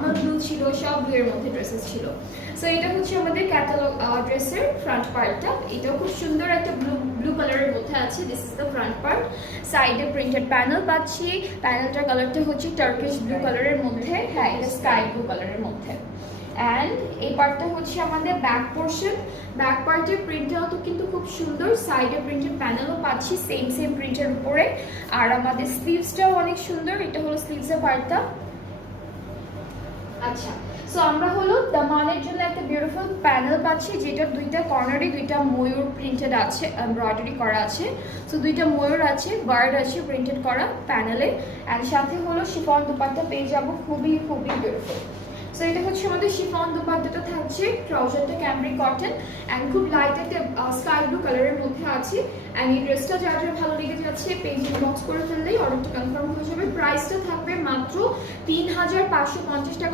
Blue ছিল, সব blue এর মধ্যে ড্রেসেস ছিল। সো এটা হচ্ছে আমাদের ক্যাটালগ ড্রেসের ফ্রন্ট পার্টটা। এটাও খুব সুন্দর একটা ব্লু কালারের মধ্যে আছে। This is the front part. সাইডে প্রিন্টেড প্যানেল পাচ্ছি। প্যানেলটার কালারটা হচ্ছে টার্কিশ ব্লু কালারের মধ্যে, হ্যাঁ এটা স্কাই ব্লু কালারের মধ্যে। অ্যান্ড এই পার্টটা হচ্ছে আমাদের ব্যাক পোর্শন। ব্যাক পার্টের প্রিন্টটাও তো কিন্তু খুব সুন্দর, সাইডে প্রিন্টেড প্যানেলও পাচ্ছি সেম প্রিন্টের উপরে। আর আমাদের স্লিভসটাও অনেক সুন্দর, এটা হলো স্লিভসের পার্টটা। আচ্ছা, সো আমরা হলো দামানের জন্য একটা বিউটিফুল প্যানেল পাচ্ছি, যেটা দুইটা কর্নারে দুইটা ময়ূর প্রিন্টেড আছে, এমব্রয়ডারি করা আছে। সো দুইটা ময়ূর আছে, বার্ড আছে প্রিন্টেড করা প্যানেলে। অ্যান্ড সাথে হলো শিফন দুপাট্টা পেয়ে যাবো, খুবই বিউটিফুল। সো এটা হচ্ছে আমাদের শিফন দুপাট্টাটা থাকছে, ট্রাউজারটা ক্যামব্রিক কটন অ্যান্ড খুব লাইট একটা স্কাই ব্লু কালারের মধ্যে আছে। অ্যান্ড এই ড্রেসটা যার ভালো লেগে যাচ্ছে পেজ ইনবক্স করে ফেললেই অর্ডারটা কনফার্ম হয়ে যাবে। প্রাইসটা থাকবে মাত্র ৩,৫৫০ টাকা।